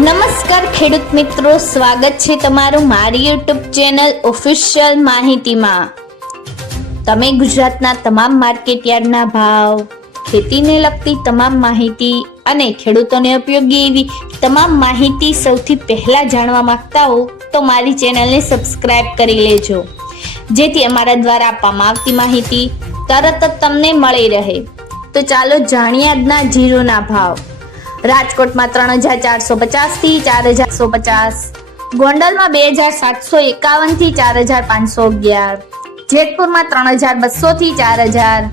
નમસ્કાર ખેડૂત મિત્રો, સ્વાગત છે તમારું મારી યુટ્યુબ ચેનલ ઓફિશિયલ માહિતીમાં। તમે ગુજરાતના તમામ માર્કેટયાર્ડના ભાવ, ખેતીને લગતી તમામ માહિતી અને ખેડૂતોને ઉપયોગી એવી તમામ માહિતી સૌથી પહેલા જાણવા માંગતા હો તો મારી ચેનલને સબસ્ક્રાઇબ કરી લેજો, જેથી અમારા દ્વારા આપવામાં આવતી માહિતી તરત જ તમને મળી રહે। તો ચાલો જાણીએ આજના જીરુના ભાવ। રાજકોટમાં 3450 થી 4150, ગોંડલમાં 2751 થી 4511, જેતપુરમાં 3200 થી 4000,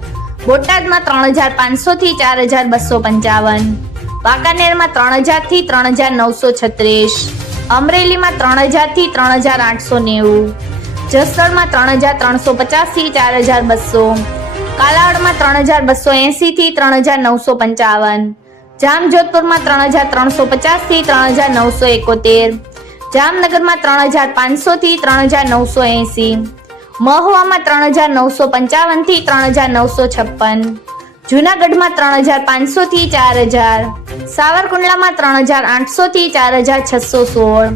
બોટાદમાં 3500 થી 4255, વાંકાનેરમાં 3000 થી 3936, અમરેલીમાં 3000 થી 3890, જસદણમાં 3350 થી 4200, કાલાવડમાં 3280 થી 3955, જામજોધપુરમાં 3350 થી 3971, જામનગરમાં 3500 થી 3980, મહુવામાં 3955 થી 3956, જૂનાગઢમાં 3500 થી 4000, સાવરકુંડલામાં 3800 થી 4616,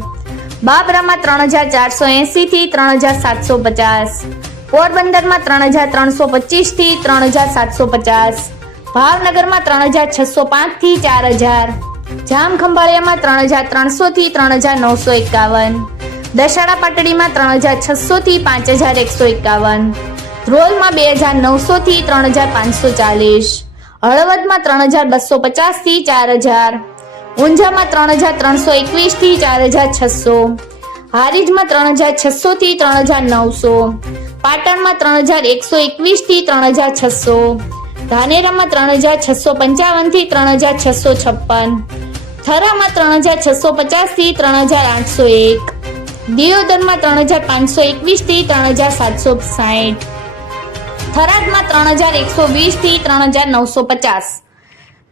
બાબરામાં 3480 થી 3750, પોરબંદરમાં 3325 થી 3750, ભાવનગરમાં 3605 થી 4000, જામખંભાળિયામાં 3300 થી 3951, દશાડા પાટડીમાં 3600 થી 5151, ધ્રોલમાં 2900 થી 3540, હળવદમાં 3250 થી 4000, ઊંઝામાં 3321 થી 4600, હારીજમાં 3600 થી 3900, પાટણમાં 3121 થી 3600, ધાનેરામાં 3655 થી 3656, થરામાં 3650 થી 3801, દિયોદરમાં 3521 થી 3760, થરાદમાં 3120 થી 3950।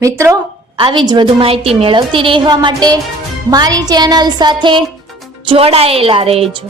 મિત્રો, આવી જ વધુ માહિતી મેળવતી રહેવા માટે મારી ચેનલ સાથે જોડાયેલા રહેજો।